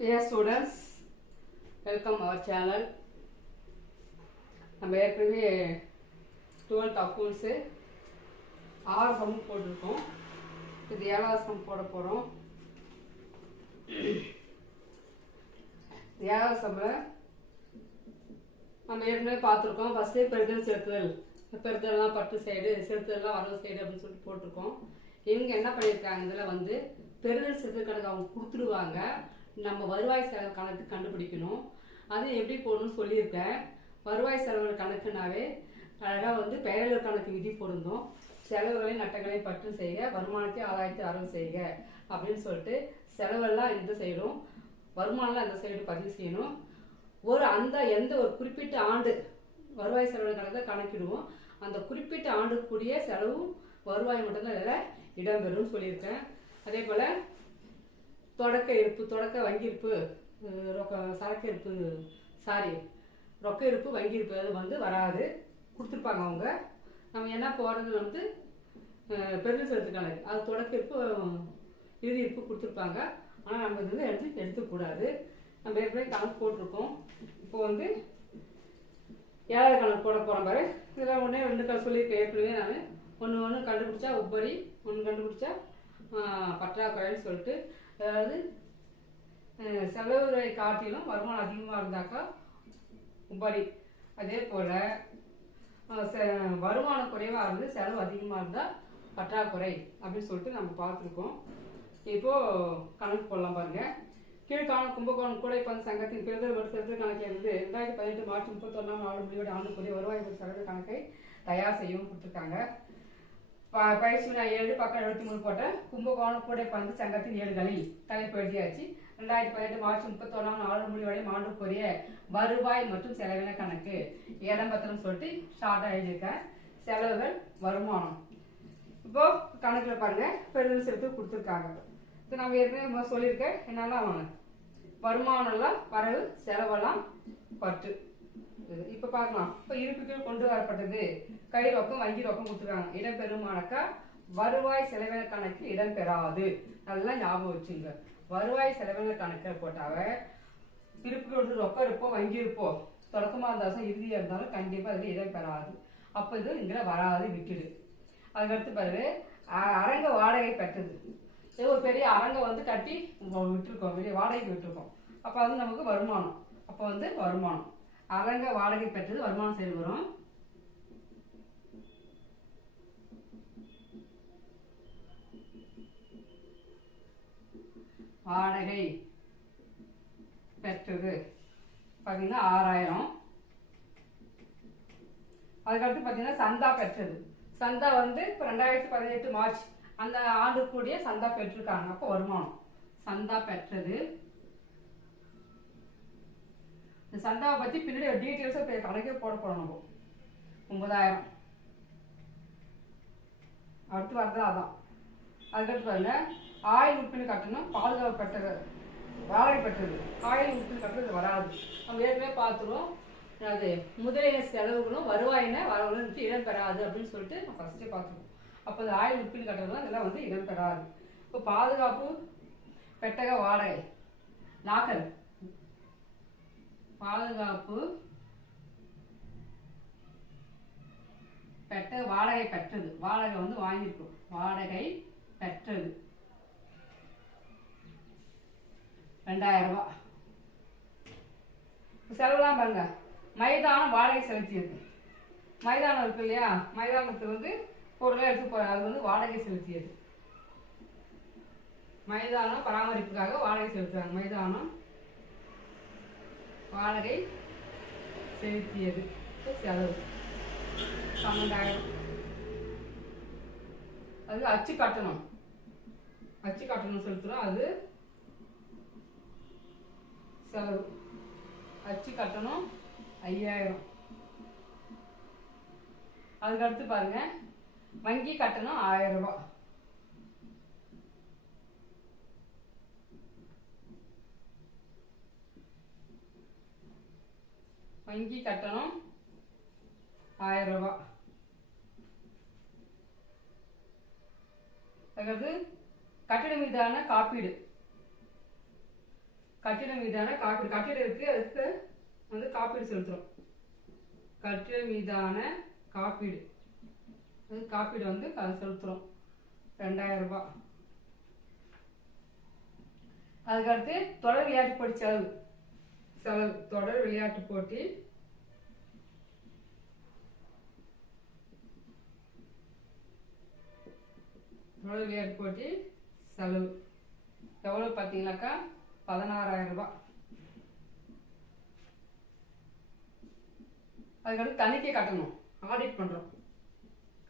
Dear students, welcome our channel. நம்ம ஏற்கனவே 12th accounts 6 some போட்டிருக்கோம். இது 7வது சம் போட போகிறோம். 7வது சம்மில் நம்ம ஏற்கனவே பார்த்துருக்கோம். ஃபஸ்ட்டே பெருதல் செலுத்துதல், பெருதல்லாம் பட்டு சைடு, செலுத்துதல்லாம் வரவு சைடு அப்படின்னு சொல்லிட்டு போட்டிருக்கோம். இவங்க என்ன பண்ணியிருக்காங்க, இதில் வந்து பெருதல் செலுத்துதல் கணக்கு அவங்க கொடுத்துருவாங்க. நம்ம வருவாய் செலவு கணக்கு கண்டுபிடிக்கணும். அது எப்படி போடணும்னு சொல்லியிருக்கேன். வருவாய் செலவு கணக்குனாவே அழகாக வந்து பெயரளவு கணக்கு விதி பொருந்தும். செலவுகளையும் நட்டங்களையும் பற்று செய்க, வருமானத்தை ஆதாயத்தை வரவு செய்க அப்படின்னு சொல்லிட்டு செலவெல்லாம் இந்த சைடும் வருமானம்லாம் இந்த சைடு பதிவு செய்யணும். எந்த ஒரு குறிப்பிட்ட ஆண்டு வருவாய் செலவு கணக்கை கணக்கிடுவோம். அந்த குறிப்பிட்ட ஆண்டுக்குரிய செலவும் வருவாய் மட்டும்தான் இதில் இடம்பெறும் சொல்லியிருக்கேன். அதே போல் தொடக்க இருப்பு, தொடக்க வங்கி இருப்பு, சரக்கு இருப்பு, ரொக்க இருப்பு, வங்கி இருப்பு அது வந்து வராது, கொடுத்துருப்பாங்க அவங்க. நம்ம என்ன போகிறது வந்து பெருதல் செலுத்து கணக்கு, அது தொடக்க இருப்பு இறுதி இருப்பு கொடுத்துருப்பாங்க. ஆனால் நம்ம இது எடுத்துக்கூடாது. நம்ம ஏற்கனவே கணக்கு போட்டிருக்கோம். இப்போ வந்து 7வது கணக்கு போட போகிறோம் பாரு. இதில் ஒன்றே 2 கணக்கு சொல்லியிருக்கேன் ஏற்கனவே. நான் ஒன்று கண்டுபிடிச்சா உபரி, ஒன்று கண்டுபிடிச்சா பற்றாக்குறைன்னு சொல்லிட்டு, அதாவது செலவுகளை காட்டிலும் வருமானம் அதிகமாக இருந்தாக்கா உபரி, அதே போல் வருமானம் குறைவாக இருந்து செலவு அதிகமாக இருந்தால் பற்றாக்குறை அப்படின்னு சொல்லிட்டு நம்ம பார்த்துருக்கோம். இப்போது கணக்கு போடலாம் பாருங்கள். கீழ்காணும் கும்பகோணம் கூடைப்பந்து சங்கத்தின் பெருதல் மற்றும் செலுத்தல் கணக்கிலிருந்து 2018 மார்ச் 31ஆம் நாள் முடிவோட ஆண்டுக்குரிய வருவாய் செலவு கணக்கை தயார் செய்யவும் கொடுத்துருக்காங்க. பயிற்சி நான் 7 பக்கம் 73 போட்ட கும்பகோணம் கூடைப்பந்து சங்கத்தின் ஏடுகளில் தலைப்பு எழுதியாச்சு. 2018 மார்ச் 31ஆம் நாள் முடிவடையும் ஆண்டுக்குரிய வருவாய் மற்றும் செலவின கணக்கு ஏலம்பத்திரம் சொல்லிட்டு ஷார்ட்டாக எழுதியிருக்கேன். செலவுகள், வருமானம். இப்போ கணக்கில் பாருங்க, பெருதல் செலுத்து கொடுத்துருக்காங்க. இப்போ நம்ம ஏற்கனவே சொல்லியிருக்கேன் என்னெல்லாம் வருமானம்லாம் வரவு, செலவெல்லாம் பற்று. இப்போ பார்க்கலாம். இப்போ இருப்புகள் கொண்டு வரப்பட்டது, கை ரொக்கம், வங்கி ரொக்கம் கொடுத்துருக்காங்க. இடம்பெறுமானக்கா வருவாய் செலவின கணக்கு இடம்பெறாது. நல்லா ஞாபகம் வச்சுங்க. வருவாய் செலவின கணக்கை போட்டாவ இருப்புகள் வந்து ரொக்கம் இருப்போம், வங்கி இருப்போம், தொடக்கமாக இருந்தாலும் இறுதியாக இருந்தாலும் கண்டிப்பாக அதில் இடம்பெறாது. அப்போ இது இங்கே வராது, விட்டுடு. அதுக்கடுத்து பாரு, அரங்க வாடகை பெற்றது. ஒரு பெரிய அரங்கை வந்து கட்டி விட்டுருக்கோம், வெளியே வாடகைக்கு விட்டுருக்கோம். அப்போ அது நமக்கு வருமானம். அப்போ வந்து வருமானம், அரங்க வாடகை பெற்றது வருமானம் சைடு வரும். வாடகை பெற்றது பார்த்தீங்கன்னா 6000. அதுக்கடுத்து பார்த்தீங்கன்னா சந்தா பெற்றது. சந்தா வந்து இப்போ 2018 மார்ச் அந்த ஆண்டுக்குரிய சந்தா பெற்றிருக்காங்க. அப்போ வருமானம் சந்தா பெற்றது. இந்த சந்தாவை பற்றி பின்னாடி டீட்டெயில்ஸாக கணக்கே போட போகிறோம். நம்ம 9000. அடுத்து வரது அதான். அதுக்கடுத்து பாருங்க, ஆயில் உறுப்பினை கட்டணும், பாதுகாப்பு பெற்றது, வாடகை பெற்றது. ஆயில் உறுப்பினை கட்டுறது வராது. நம்ம ஏற்கனவே பார்த்துருவோம். அது முதலிய செலவுகளும் வருவாயின வரவுகளும் இடம்பெறாது அப்படின்னு சொல்லிட்டு நம்ம ஃபர்ஸ்டே பார்த்துருவோம். அப்போ அந்த ஆயில் உறுப்பினை கட்டுறதுலாம் இதெல்லாம் வந்து இடம்பெறாது. இப்போ பாதுகாப்பு பெட்டக வாடகை, லாக்கர், பாதுகாப்பு பெட்டக வாடகை பெற்றது, வாடகை வந்து வாங்கியிருக்கும், வாடகை பெற்றது 2000 ரூபாய். செலவுலாம் பாருங்க. மைதானம் வாடகை செலுத்தியது. மைதானம் இருக்கு இல்லையா, மைதானத்துக்கு வந்து பொருளை எடுத்து போறாங்க, அது வந்து வாடகை செலுத்தியது. மைதானம் பராமரிப்புக்காக வாடகை செலுத்துறாங்க. மைதானம் வாடகை செலுத்தியது செலவு 12,000. அது அச்சு கட்டணம், அச்சு கட்டணம் செலுத்துறோம், அது செலவு. அச்சு கட்டணம் 5000. அதுக்கடுத்து பாருங்க, வங்கி கட்டணம் 1000 ரூபாய். வங்கி கட்டணம் 1000 ரூபாய். அதுக்கடுத்து கட்டண மீதான காப்பீடு கட்டிடம் மீதான காப்பீடு. கட்டிடம் இருக்கு, அதுக்கு வந்து காப்பீடு செலுத்துறோம். கட்டிடம் மீதான காப்பீடு, காப்பீடு வந்து செலுத்துறோம் 2000 ரூபாய். அதுக்கடுத்து தொடர் விளையாட்டு போட்டி செலவு. தொடர் விளையாட்டு போட்டி செலவு எவ்வளவு பார்த்தீங்கன்னாக்கா 16000 ரூபாய். அதுக்கடுத்து தணிக்கை கட்டணம், ஆடிட் பண்றோம்,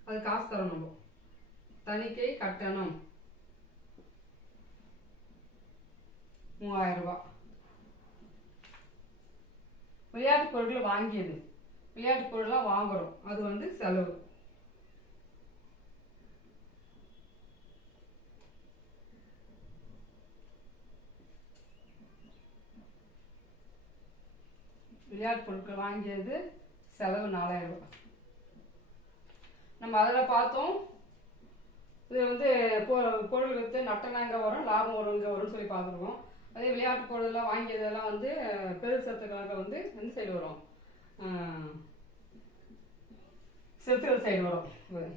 அது காசு தரோம் நம்ம. தணிக்கை கட்டணம் 3000 ரூபாய். விளையாட்டு பொருட்களை வாங்கியது, விளையாட்டு பொருள்லாம் வாங்குறோம், அது வந்து செலவு. விளையாட்டு பொருட்கள் வாங்கியது செலவு 4000 ரூபாய். நம்ம அதில் பார்த்தோம், இது வந்து பொருள் விற்று நட்டம்லாம் எங்கே வரும், லாபம் வரும் இங்கே வரும்னு சொல்லி பார்த்துருக்கோம். அதே விளையாட்டு பொருளெல்லாம் வாங்கியதெல்லாம் வந்து பெரு சொத்துக்களாக வந்து எந்த சைடு வரும், செலுத்துகள் சைடு வரும்.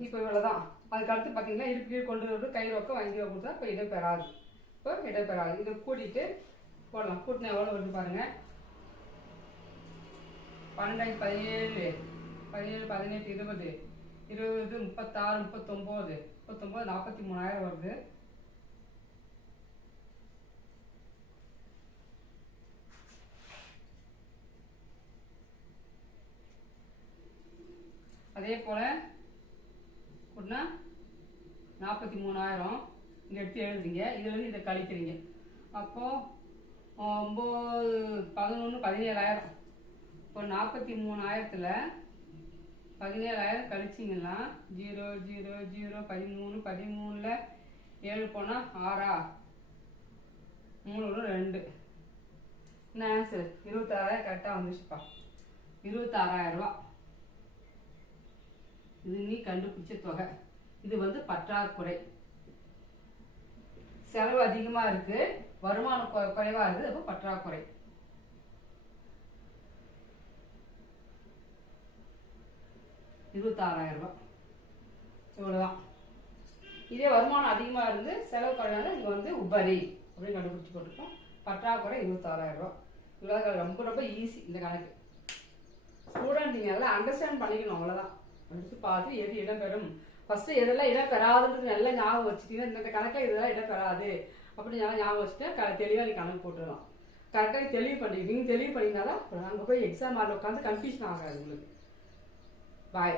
இப்போ இவ்வளோதான். அதுக்கு அடுத்து பார்த்தீங்கன்னா இருப்பு கொண்டு வந்து கை ரொக்க வங்கி கொடுத்தா இப்போ இடம்பெறாது. இதை கூட்டிட்டு போடலாம். கூட்டினா எவ்வளோ வருது பாருங்கள். 12, 17, 17, 18, 20, 20, 36, 39, 43,000 வருது. அதே போல கூட்டினா 43,000 இங்கே எடுத்து எழுதுறீங்க. இதுல இருந்து இதை கழிக்கிறீங்க. அப்போ 9, 11, 17,000. இப்போ 43,000த்துல 17,000 கழிச்சிங்கன்னா 0, 0, 0, 13, 13ல் 7 போனால் 6, 3, 2. என்ன ஆன்சர்? 26,000 கரெக்டாக வந்துச்சுப்பா. 26,000 ரூபா. இது நீ கண்டுபிடிச்ச தொகை. இது வந்து பற்றாக்குறை. செலவு அதிகமாக இருக்கு, வருமானம் குறைவாக இருக்குது, அப்போ பற்றாக்குறை. ₹26,000. இவ்வளோதான். இதே வருமானம் அதிகமாக இருந்து செலவு குறைவாக இங்கே வந்து உபரி அப்படின்னு கண்டுபிடிச்சி போட்டிருக்கோம். பற்றாக்குறை 26,000 ரூபா. இவ்வளோ ரொம்ப ரொம்ப ஈஸி இந்த கணக்கு. ஸ்டூடெண்ட் நீங்கள் எல்லாம் அண்டர்ஸ்டாண்ட் பண்ணிக்கணும், அவ்வளோதான். அடுத்து பார்த்து எது இடம்பெறும், ஃபஸ்ட்டு எதெல்லாம் இடம்பெறாதுன்றது நல்லா ஞாபகம் வச்சுட்டீங்கன்னா இந்த கணக்கில் இதெல்லாம் இடம்பெறாது அப்படின்னு நல்லா ஞாபகம் வச்சுட்டா தெளிவாக நீ கணக்கு போட்டுடலாம். கரெக்டாக தெளிவு பண்ணிக்கிட்டு நீங்கள் தெளிவு பண்ணிங்கன்னா தான் அங்கே போய் எக்ஸாம் ஹாலில் உட்காந்து கன்ஃபியூஷன் ஆகாது உங்களுக்கு. பாய்.